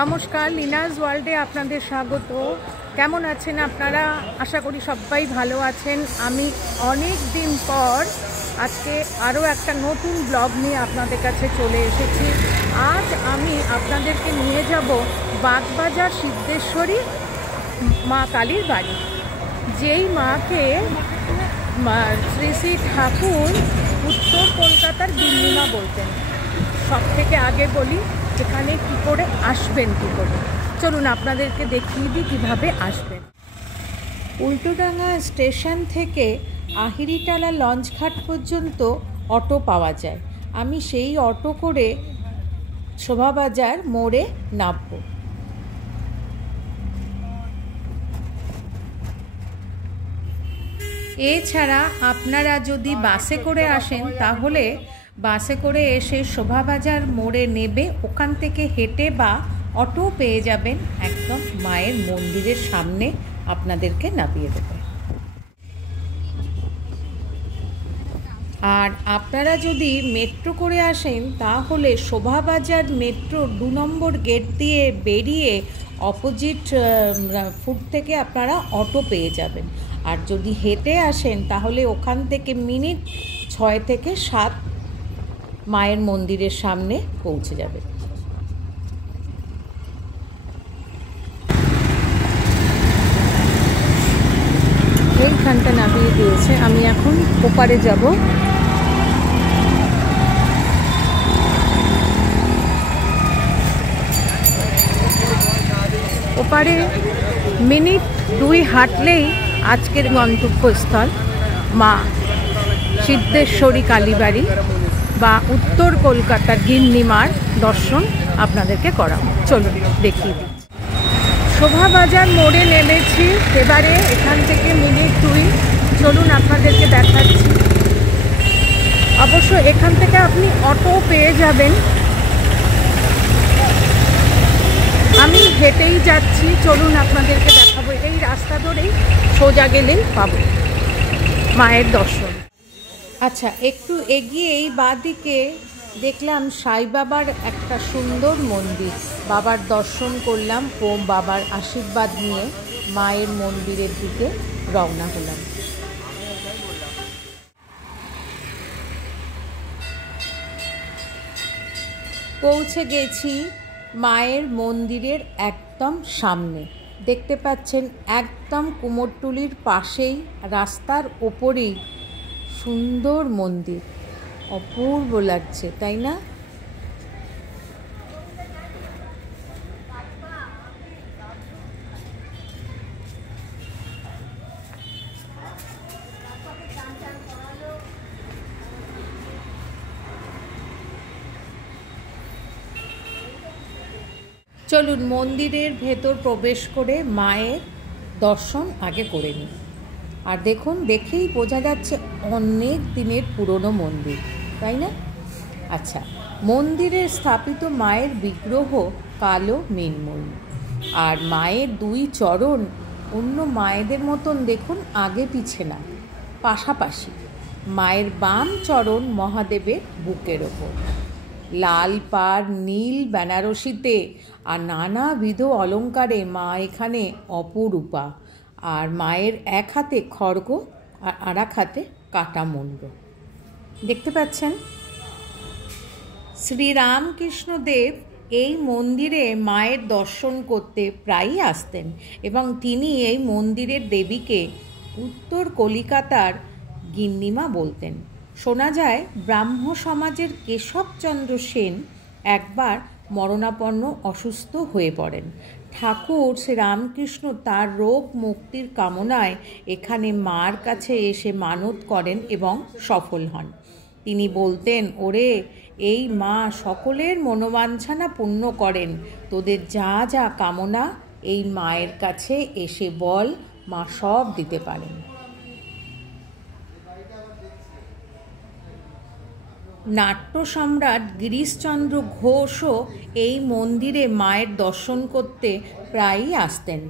নমস্কার, লিনাস ওয়ার্ল্ডে আপনাদের স্বাগত। কেমন আছেন আপনারা? আশা করি সবাই ভালো আছেন। আমি অনেক দিন পর আজকে আরও একটা নতুন ব্লগ নিয়ে আপনাদের কাছে চলে এসেছি। আজ আমি আপনাদেরকে নিয়ে যাব বাগবাজার সিদ্ধেশ্বরী মা কালীর বাড়ি, যেই মাকে শ্রী শ্রী ঠাকুর উত্তর কলকাতার গিন্নিমা বলতেন। সব থেকে আগে বলি এখানে কি করে আসবেন, কি করে চলুন আপনাদেরকে দেখিয়ে দিই কীভাবে আসবেন। উল্টোডাঙ্গা স্টেশন থেকে আহিরিটালা লঞ্চঘাট পর্যন্ত অটো পাওয়া যায়। আমি সেই অটো করে শোভাবাজার মোড়ে নামব। এছাড়া আপনারা যদি বাসে করে আসেন তাহলে বাসে করে এসে শোভাবাজার মোড়ে নেবে, ওখান থেকে হেঁটে বা অটো পেয়ে যাবেন, একদম মায়ের মন্দিরের সামনে আপনাদেরকে নামিয়ে দেবে। আর আপনারা যদি মেট্রো করে আসেন তাহলে শোভাবাজার মেট্রো 2 নম্বর গেট দিয়ে বেরিয়ে অপোজিট ফুট থেকে আপনারা অটো পেয়ে যাবেন। আর যদি হেঁটে আসেন তাহলে ওখান থেকে মিনিট 6 থেকে 7 মায়ের মন্দিরের সামনে পৌঁছে যাবে। এইখানটা নামিয়ে দিয়েছে, আমি এখন ওপারে যাব। ওপারে মিনিট 2 হাঁটলেই আজকের গন্তব্যস্থল মা সিদ্ধেশ্বরী কালীবাড়ি বা উত্তর কলকাতার গিন্নিমার দর্শন আপনাদেরকে করাবো। চলুন দেখিয়ে দিই। শোভাবাজার মোড়ে নেমেছি, এবারে এখান থেকে মিনিট 2, চলুন আপনাদেরকে দেখাচ্ছি। অবশ্য এখান থেকে আপনি অটো পেয়ে যাবেন। আমি হেঁটেই যাচ্ছি, চলুন আপনাদেরকে দেখাবো। এই রাস্তা ধরেই সোজা গেলেই পাবো মায়ের দর্শন। আচ্ছা, একটু এগিয়ে এই বাঁদিকে দেখলাম সাই বাবার একটা সুন্দর মন্দির। বাবার দর্শন করলাম ও বাবার আশীর্বাদ নিয়ে মায়ের মন্দিরের দিকে রওনা হলাম। পৌঁছে গেছি মায়ের মন্দিরের একদম সামনে। দেখতে পাচ্ছেন একদম কুমোরটুলির পাশেই, রাস্তার ওপরেই সুন্দর মন্দির, অপূর্ব লাগছে, তাই না? চলুন মন্দিরের ভেতর প্রবেশ করে মায়ের দর্শন আগে করে নিই। আর দেখুন, দেখেই বোঝা যাচ্ছে অনেক দিনের পুরনো মন্দির, তাই না? আচ্ছা, মন্দিরে স্থাপিত মায়ের বিগ্রহ কালো মৃন্ময়ী। আর মায়ের 2 চরণ অন্য মায়েদের মতন দেখুন আগে পিছে না, পাশাপাশি। মায়ের বাম চরণ মহাদেবের বুকের ওপর, লাল পাড় নীল বেনারসিতে আর নানাবিধ অলঙ্কারে মা এখানে অপরূপা। আর মায়ের এক হাতে খড়গ আর আরেক হাতে কাটা মুণ্ড। দেখতে পাচ্ছেন শ্রীরামকৃষ্ণদেব এই মন্দিরে মায়ের দর্শন করতে প্রায়ই আসতেন এবং তিনি এই মন্দিরের দেবীকে উত্তর কলিকাতার গিন্নিমা বলতেন। শোনা যায় ব্রাহ্ম সমাজের কেশবচন্দ্র সেন একবার মরণাপন্ন অসুস্থ হয়ে পড়েন। ঠাকুর শ্রীরামকৃষ্ণ তার রোগ মুক্তির কামনায় এখানে মার কাছে এসে মানত করেন এবং সফল হন। তিনি বলতেন, ওরে, এই মা সকলের মনোবাঞ্ছনা পূর্ণ করেন, তোদের যা যা কামনা এই মায়ের কাছে এসে বল, মা সব দিতে পারেন। নাট্য সম্রাট গিরিশচন্দ্র ঘোষও এই মন্দিরে মায়ের দর্শন করতে প্রায়ই আসতেন।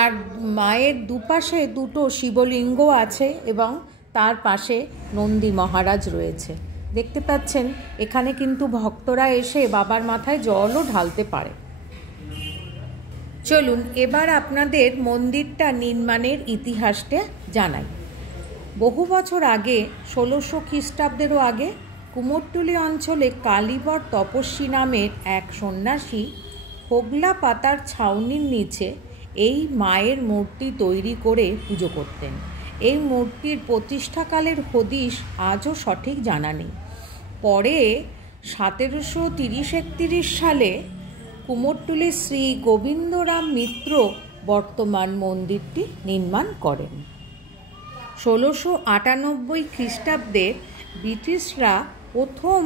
আর মায়ের দুপাশে 2টো শিবলিঙ্গ আছে এবং তার পাশে নন্দী মহারাজ রয়েছে। দেখতে পাচ্ছেন এখানে কিন্তু ভক্তরা এসে বাবার মাথায় জলও ঢালতে পারে। চলুন এবার আপনাদের মন্দিরটা নির্মাণের ইতিহাসটা জানাই। বহু বছর আগে 1600 খ্রিস্টাব্দেরও আগে কুমোরটুলি অঞ্চলে কালীবর তপস্বী নামের এক সন্ন্যাসী হোগলা পাতার ছাউনির নিচে এই মায়ের মূর্তি তৈরি করে পুজো করতেন। এই মূর্তির প্রতিষ্ঠাকালের হদিশ আজও সঠিক জানা নেই। পরে 1730-31 সালে কুমোরটুলির শ্রী গোবিন্দরাম মিত্র বর্তমান মন্দিরটি নির্মাণ করেন। 1698 খ্রিস্টাব্দে ব্রিটিশরা প্রথম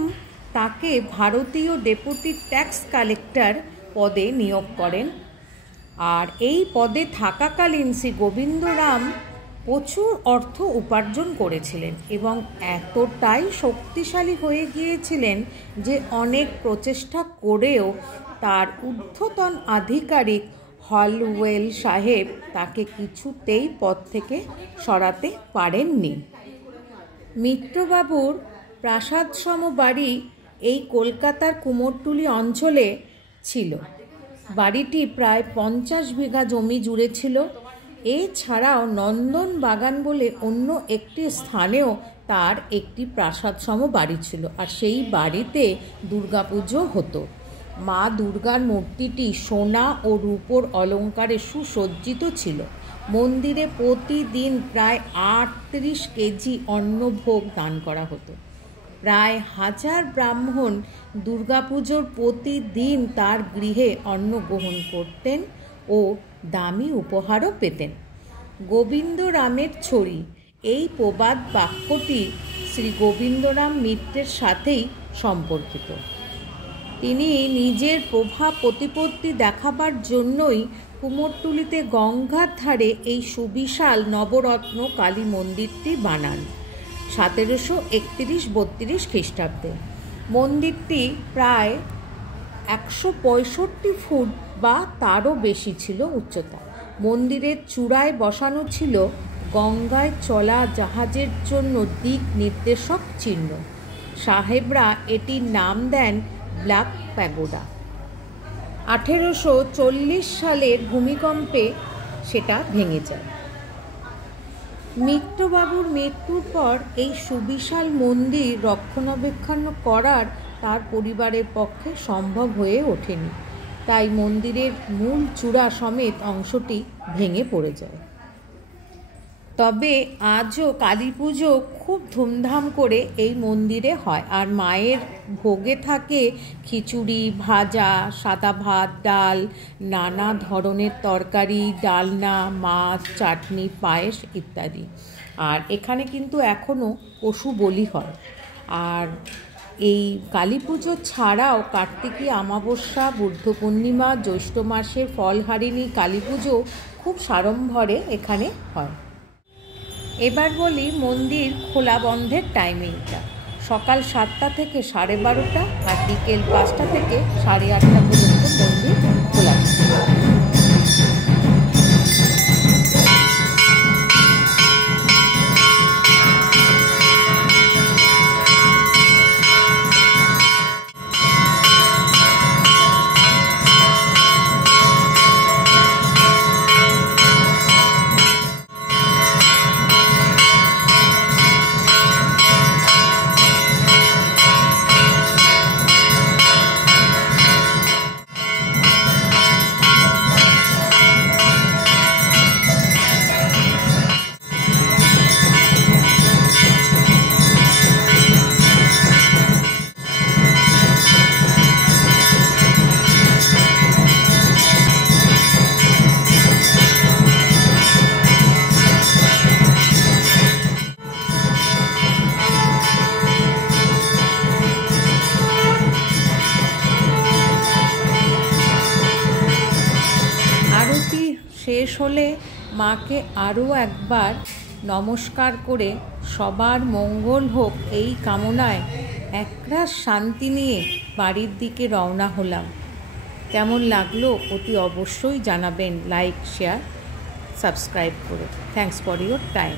তাকে ভারতীয় ডেপুটি ট্যাক্স কালেক্টর পদে নিয়োগ করেন। আর এই পদে থাকাকালীন শ্রী গোবিন্দরাম প্রচুর অর্থ উপার্জন করেছিলেন এবং এতটাই শক্তিশালী হয়ে গিয়েছিলেন যে অনেক প্রচেষ্টা করেও তার ঊর্ধ্বতন আধিকারিক হলওয়েল সাহেব তাকে কিছুতেই পদ থেকে সরাতে পারেননি। মিত্রবাবুর প্রাসাদসম বাড়ি এই কলকাতার কুমোরটুলি অঞ্চলে ছিল। বাড়িটি প্রায় 50 বিঘা জমি জুড়ে ছিল। এছাড়াও নন্দন বাগান বলে অন্য একটি স্থানেও তার একটি প্রাসাদসম বাড়ি ছিল, আর সেই বাড়িতে দুর্গাপুজো হতো। মা দুর্গার মূর্তিটি সোনা ও রূপোর অলঙ্কারে সুসজ্জিত ছিল। মন্দিরে প্রতিদিন প্রায় 38 কেজি অন্নভোগ দান করা হতো। প্রায় 1000 ব্রাহ্মণ দুর্গাপুজোর প্রতিদিন তার গৃহে অন্ন গ্রহণ করতেন ও দামি উপহারও পেতেন। গোবিন্দরামের ছড়ি, এই প্রবাদ বাক্যটি শ্রী গোবিন্দরাম মিত্রের সাথেই সম্পর্কিত। তিনি নিজের প্রভাব প্রতিপত্তি দেখাবার জন্যই কুমোরটুলিতে গঙ্গার ধারে এই সুবিশাল নবরত্ন কালী মন্দিরটি বানান 1731-32 খ্রিস্টাব্দে। মন্দিরটি প্রায় 165 ফুট বা তারও বেশি ছিল উচ্চতা। মন্দিরের চূড়ায় বসানো ছিল গঙ্গায় চলা জাহাজের জন্য দিক নির্দেশক চিহ্ন। সাহেবরা এটির নাম দেন ব্ল্যাক প্যাগোডা। 1840 সালের ভূমিকম্পে সেটা ভেঙে যায়। মিত্রবাবুর মৃত্যুর পর এই সুবিশাল মন্দির রক্ষণাবেক্ষণ করার তার পরিবারের পক্ষে সম্ভব হয়ে ওঠেনি, তাই মন্দিরের মূল চূড়া সমেত অংশটি ভেঙে পড়ে যায়। তবে আজও কালী পুজো খুব ধুমধাম করে এই মন্দিরে হয়, আর মায়ের ভোগে থাকে খিচুড়ি, ভাজা, সাদা ভাত, ডাল, নানা ধরনের তরকারি, ডালনা, মাছ, চাটনি, পায়েস ইত্যাদি। আর এখানে কিন্তু এখনও পশু বলি হয়। আর এই কালী পুজো ছাড়াও কার্তিকী অমাবস্যা, বুদ্ধ পূর্ণিমা, জ্যৈষ্ঠ মাসের ফলহারিণী কালী পুজো খুব সাড়ম্বরে এখানে হয়। এবার বলি মন্দির খোলা বন্ধের টাইমিংটা। সকাল 7টা থেকে 12:30 আর বিকেল 5টা থেকে 8:30 পর্যন্ত মন্দির খোলা থাকে। শেষ হলে মাকে আরও একবার নমস্কার করে সবার মঙ্গল হোক এই কামনায় একরাশ শান্তি নিয়ে বাড়ির দিকে রওনা হলাম। কেমন লাগলো অতি অবশ্যই জানাবেন, লাইক, শেয়ার, সাবস্ক্রাইব করে। Thanks for your time.